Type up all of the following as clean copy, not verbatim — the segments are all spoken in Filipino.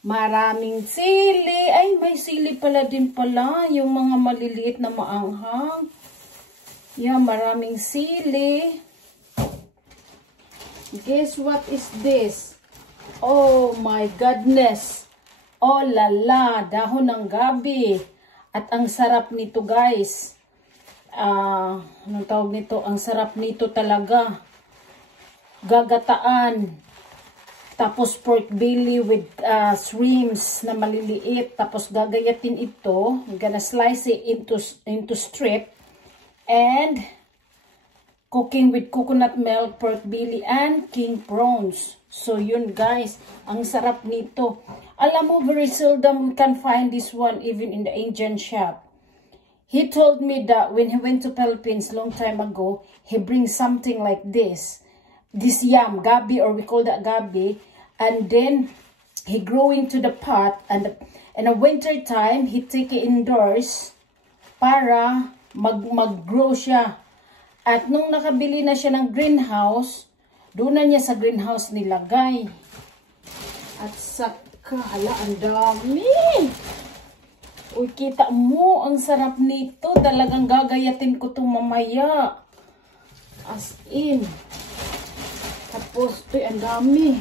Maraming sili. Ay, may sili pala din pala. Yung mga maliliit na maanghang. Yeah, maraming sili. Guess what is this? Oh my goodness. Oh lala, dahon ng gabi. At ang sarap nito guys. Anong tawag nito? Ang sarap nito talaga. Gagataan. Tapos pork belly with shrimps na maliliit. Tapos gagayatin ito. I'm gonna slice it into strip. And cooking with coconut milk, pork belly, and king prawns. So yun guys. Ang sarap nito. Alam mo, very seldom we can find this one even in the Indian shop. He told me that when he went to Philippines long time ago, he brings something like this. This yam, gabi, or we call that gabi. And then, he grow into the pot. And in the winter time, he take it indoors para mag-grow siya. At nung nakabili na siya ng greenhouse, doon na niya sa greenhouse nilagay. At saka, hala, ang dami. Uy, kita mo, ang sarap nito. Talagang gagayatin ko ito mamaya. As in. Tapos, uy, ang dami.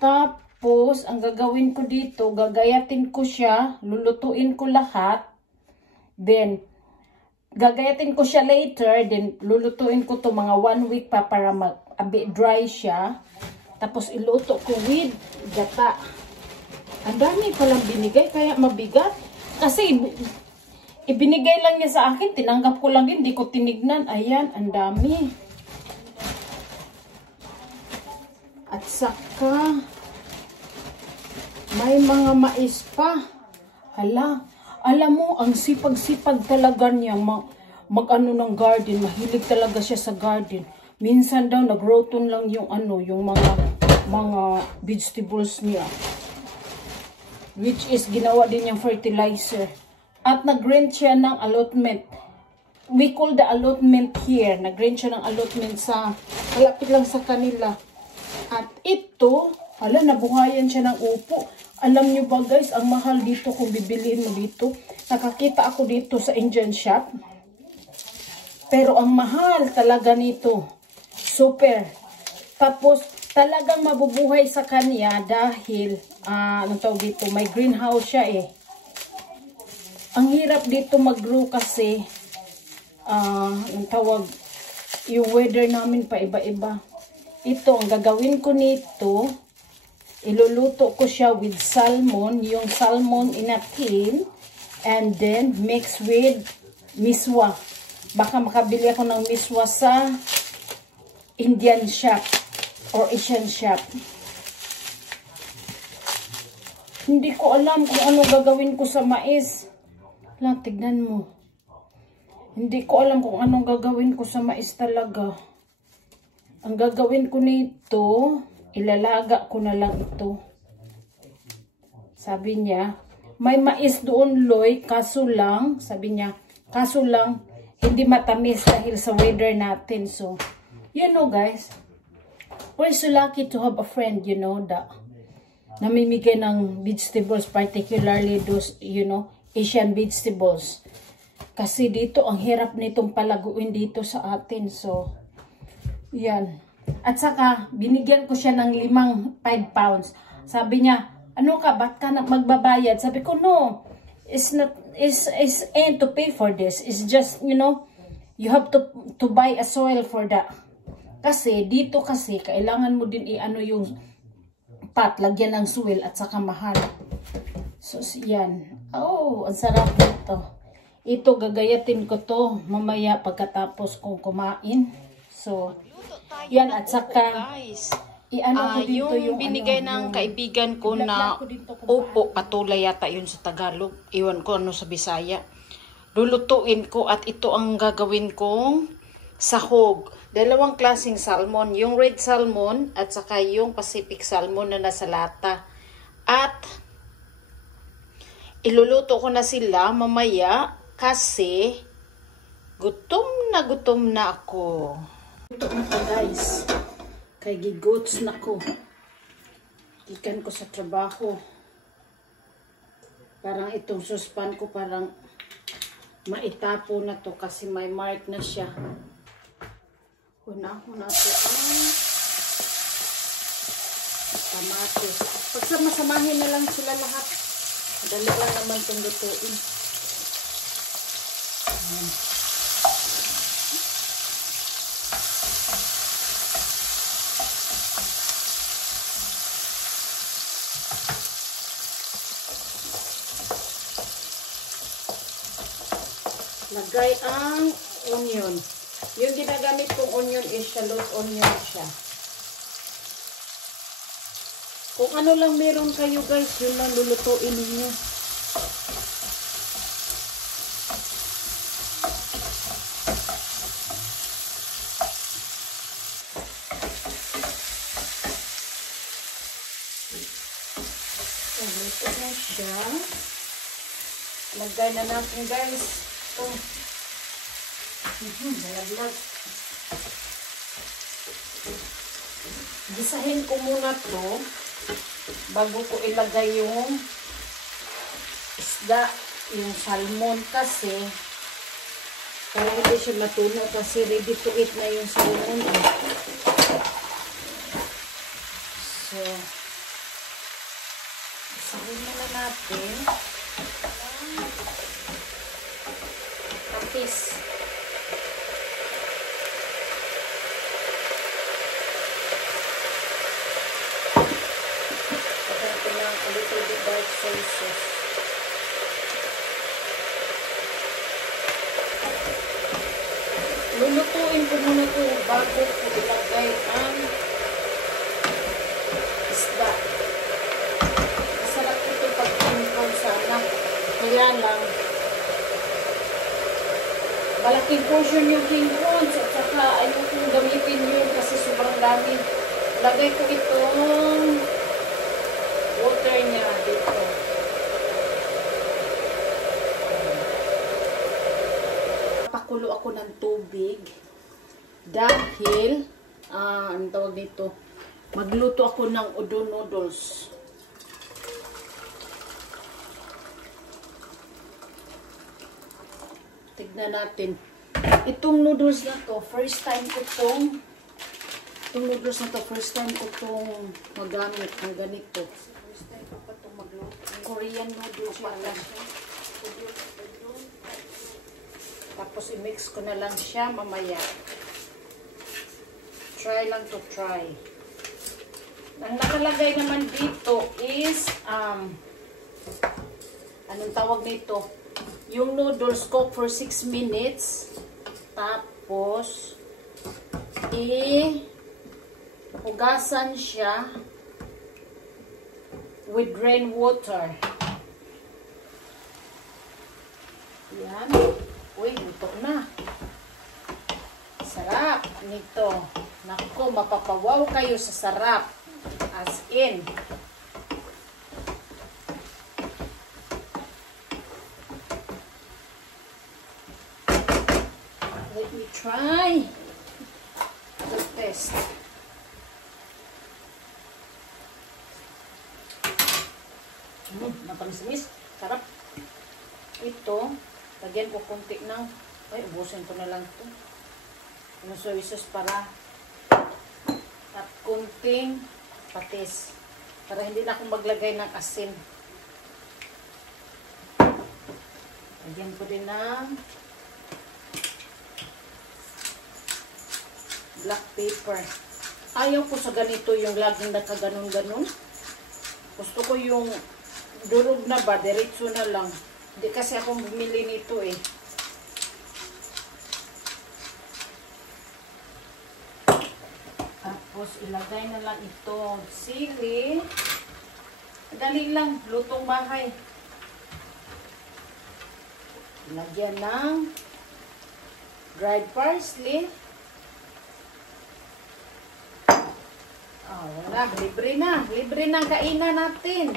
Tapos, ang gagawin ko dito, gagayatin ko siya, lulutuin ko lahat. Then, gagayatin ko siya later, then lulutuin ko to mga 1 week pa para a bit dry siya. Tapos, iluto ko with gata. Ang dami palang binigay, kaya mabigat. Kasi, ibinigay lang niya sa akin, tinanggap ko lang yun, hindi ko tinignan. Ayan, ang dami. At saka, may mga mais pa. Hala, alam mo, ang sipag-sipag talaga niya mag-ano ng garden. Mahilig talaga siya sa garden. Minsan daw, nagroton lang yung yung mga vegetables niya. Which is, ginawa din yung fertilizer. At nag-rent siya ng allotment. We call the allotment here. Nag-rent siya ng allotment sa, malapit lang sa kanila. At ito, hala, nabuhayan siya ng upo. Alam nyo ba guys, ang mahal dito kung bibiliin mo dito. Nakakita ako dito sa Indian shop. Pero ang mahal talaga nito. Super. Tapos, talagang mabubuhay sa kanya dahil, anong tawag dito, may greenhouse siya eh. Ang hirap dito mag-grow kasi, anong tawag, yung weather namin pa iba-iba. Ito, ang gagawin ko nito, iluluto ko siya with salmon, yung salmon in a tin, and then mix with miswa. Baka makabili ako ng miswa sa Indian shop or Asian shop. Hindi ko alam kung ano gagawin ko sa mais. Lang, tignan mo. Hindi ko alam kung anong gagawin ko sa mais talaga. Ang gagawin ko nito, ilalaga ko na lang ito. Sabi niya, may mais doon, Loy, kaso lang, sabi niya, kaso lang, hindi matamis dahil sa weather natin. So, you know guys, we're so lucky to have a friend, you know, that namimigay ng vegetables, particularly those, you know, Asian vegetables. Kasi dito, ang hirap nitong palaguin dito sa atin. So, yan. At saka, binigyan ko siya ng 5 pounds. Sabi niya, ano ka, ba't ka magbabayad? Sabi ko, no, it's ain't to pay for this. It's just, you know, you have to buy a soil for that. Kasi, dito kasi, kailangan mo din i-ano yung pot, lagyan ng soil at saka mahal. So, yan. Oh, ang sarap nito. Ito, gagayatin ko to mamaya pagkatapos kong kumain. So, yan, at saka, i-ano ko dito yung binigay ng kaibigan ko na upo, patulay yata yun sa Tagalog. Iwan ko ano sa Bisaya. Lulutuin ko at ito ang gagawin kong sahog. 2 klaseng salmon. Yung red salmon at saka yung Pacific salmon na nasa lata. At iluluto ko na sila mamaya kasi gutom na ako. Ito na pa guys. Kay gigots na ko. Ikan ko sa trabaho. Parang itong suspan ko parang maitapo na to kasi may mark na siya. Hunahon nato ang kamatis. Pagsama-samahin na lang sila lahat. Dali lang naman itong lutuin. Ayan. Lagay ang onion. Yung ginagamit kong onion is shallot onion siya. Kung ano lang meron kayo guys, yun lang lulutuin ninyo. Ito na siya. Lagay na natin guys. Ito. Nalaglag. Gisahin ko muna to bago ko ilagay yung isda, yung salmon kasi para hindi siya matunaw kasi ready to eat na yung salmon. So, isahin muna natin tapis. A little bit dark soy sauce. Lulutuin ko muna ito bago ko ilagay ang isda. Masarap ito pag king-prawn sana. Kaya lang, malaking portion yung king-prawn at saka ayaw kong gamitin yun kasi sobrang dami. Lagay ko itong water niya dito. Pakulo ako ng tubig dahil ang tawag dito, magluto ako ng udon noodles. Tignan natin. Itong noodles na to, first time ko itong magamit ng ganito. Korean noodles pala. Tapos i-mix ko na lang siya mamaya. Try lang to try. Ang nakalagay naman dito is anong tawag nito? Yung noodles cook for 6 minutes. Tapos hugasan siya with rainwater. Yan. Uy, luto na. Sarap nito. Naku, mapapawaw kayo sa sarap. As in. Let me try the test. Matamis-tamis. Sarap. Ito, lagyan ko konti ng, ubusin ko na lang ito. Yung soy sauce para at konting patis. Para hindi na akong maglagay ng asin. Lagyan ko din ng black pepper. Ayaw ko sa ganito yung laging nakaganon-ganon. Gusto ko yung durog na ba, diretso na lang. Hindi kasi ako bumili nito eh. Tapos ilagay na lang ito sili. Dali lang, lutong bahay. Lagyan ng dried parsley. Wala, libre na. Libre na ang kainan natin.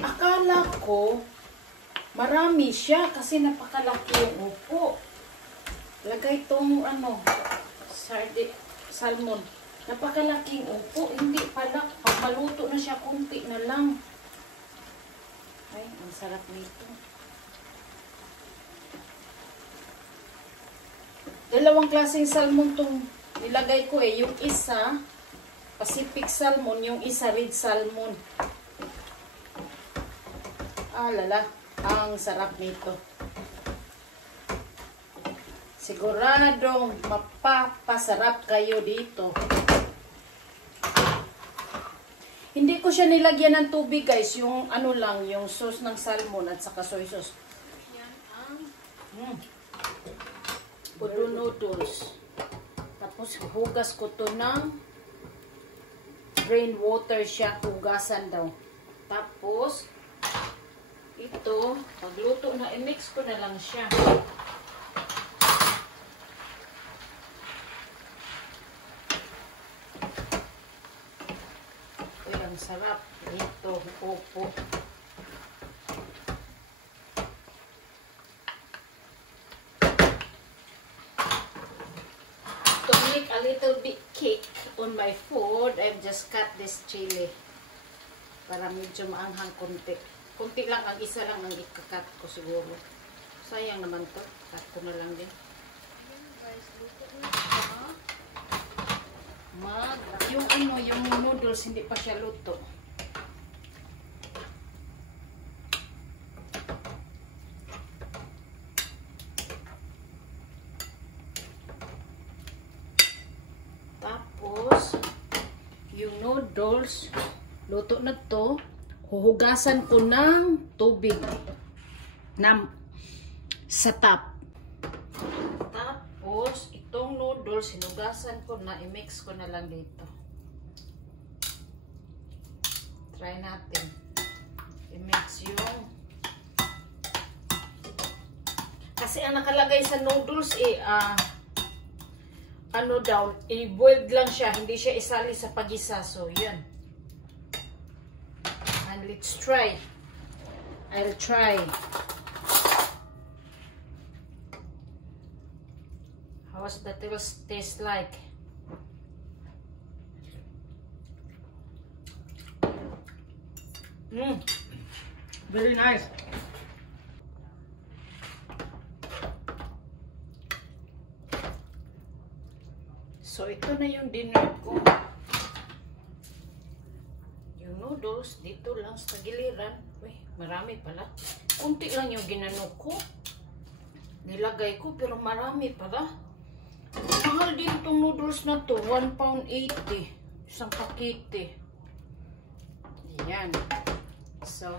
Akala ko marami siya kasi napakalaki yung upo. Lagay itong salmon. Napakalaking upo. Hindi pala. Pag maluto na siya, kunti na lang. Ay, ang sarap nito. Dalawang klaseng salmon tong nilagay ko eh. Yung isa, Pacific salmon. Yung isa, red salmon. Ah, lala. Ang sarap nito. Siguradong mapapasarap kayo dito. Hindi ko siya nilagyan ng tubig guys. Yung ano lang, yung sauce ng salmon at saka soy sauce. Yan ang pudo noodles. Tapos hugas ko to ng rainwater siya. Hugasan daw. Tapos ito, pagluto na, i-mix ko na lang siya. Uy, ang sarap. Ito, opo. To make a little bit kick on my food, I've just cut this chili. Para medyo maanghang konti. Kunti lang, ang isa lang ang ikakat ko siguro. Sayang naman to. Cut ko na lang din. Guys, luto na siya. Yung ano, yung noodles, hindi pa siya luto. Tapos, yung noodles, luto na to. Huhugasan ko ng tubig sa top. Tapos, itong noodles, hinugasan ko na, i-mix ko na lang dito. Try natin. I-mix yung... Kasi ang nakalagay sa noodles, ano daw, i-boiled lang siya, hindi siya isali sa pagisa. So, yan. And let's try. I'll try. How's the taste like? Very nice. So, ito na yung dinner ko. Yung noodles, dito lang sa giliran. Uy, marami pala. Kunti lang yung ginano ko. Nilagay ko, pero marami pala. Mahal din itong noodles na to. £1.80. Isang pakete. Ayan. So,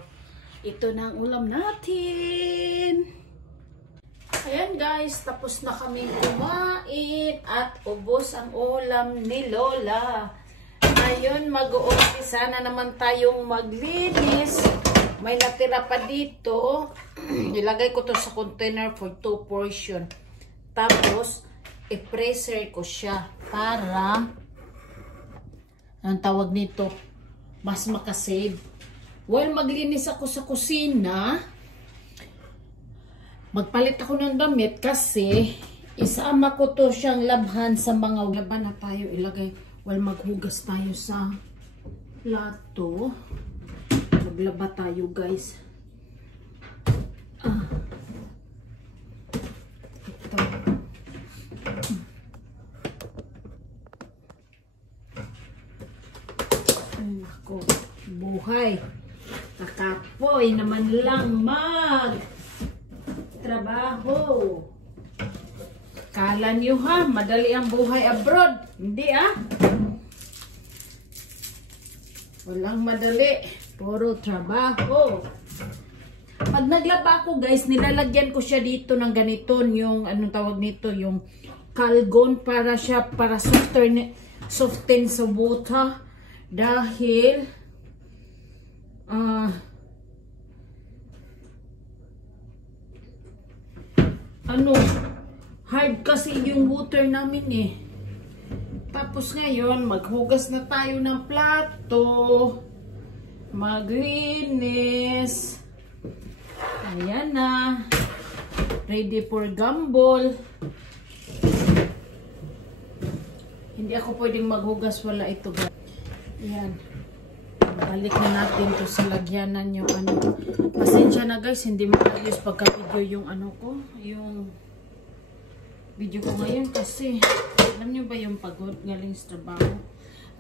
ito na ang ulam natin. Ayan guys, tapos na kaming kumain at ubos ang ulam ni Lola. Ngayon, mag-uumpisa na naman tayong maglinis. May natira pa dito. Ilagay ko to sa container for 2 portion. Tapos, i-freezer ko siya para, ang tawag nito, mas makasave. While maglinis ako sa kusina, magpalit ako ng damit kasi isama ko to siyang labhan sa mga laban na tayo ilagay while maghugas tayo sa plato. Maglaba tayo guys. Ito. Ay nako, buhay. Kakapoy naman lang trabaho. Kala niyo ha, madali ang buhay abroad. Hindi walang madali. Puro trabaho. Pag naglaba ako guys, nilalagyan ko siya dito ng ganito, yung anong tawag nito, yung kalgon para siya, para soften sa water. Dahil hard kasi yung water namin eh. Tapos ngayon, maghugas na tayo ng plato. Maglinis. Ayan na. Ready for gumball. Hindi ako pwedeng maghugas wala ito. Yan. Balik na natin to sa lagyanan yung ano. Pasensya na guys, hindi maayos pagka-video yung ano ko. Yung video ko ngayon kasi alam nyo ba yung pagod galing sa trabaho.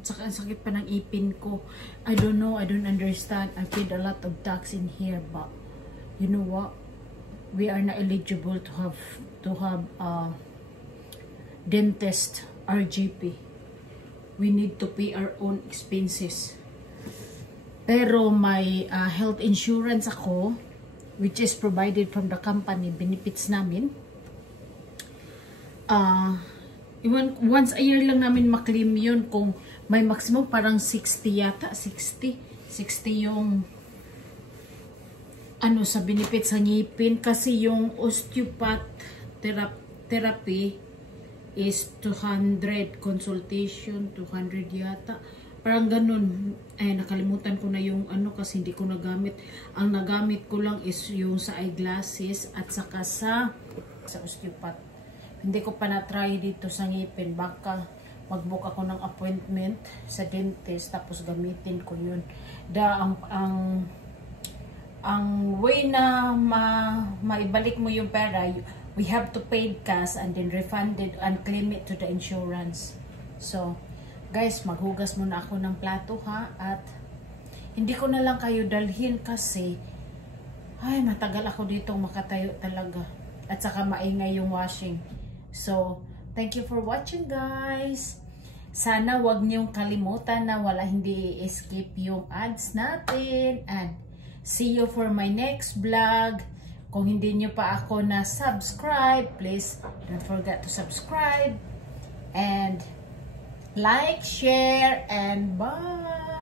At saka ang sakit pa ng ipin ko. I don't know, I don't understand. I paid a lot of tax in here, but you know what? We are not eligible to have dentist RGP. We need to pay our own expenses. Pero may health insurance ako, which is provided from the company, benefits namin. Once a year lang namin maklaim yun. Kung may maximum parang 60 yata, 60 yung ano sa benefits sa ngipin. Kasi yung osteopath therapy is 200 consultation, 200 yata. Parang ganun. Eh, nakalimutan ko na yung ano kasi hindi ko nagamit. Ang nagamit ko lang is yung sa eyeglasses at saka sa osteopath. Hindi ko pa na-try dito sa ngipin. Baka mag-book ako ng appointment sa dentist tapos gamitin ko yun. Ang way na maibalik mo yung pera, we have to pay cash and then refund it and claim it to the insurance. So, guys, maghugas muna ako ng plato ha. At hindi ko na lang kayo dalhin kasi ay, matagal ako dito makatayo talaga. At saka maingay yung washing. So, thank you for watching guys. Sana wag niyong kalimutan na hindi escape yung ads natin. And see you for my next vlog. Kung hindi niyo pa ako na-subscribe, please don't forget to subscribe. And like, share, and bye!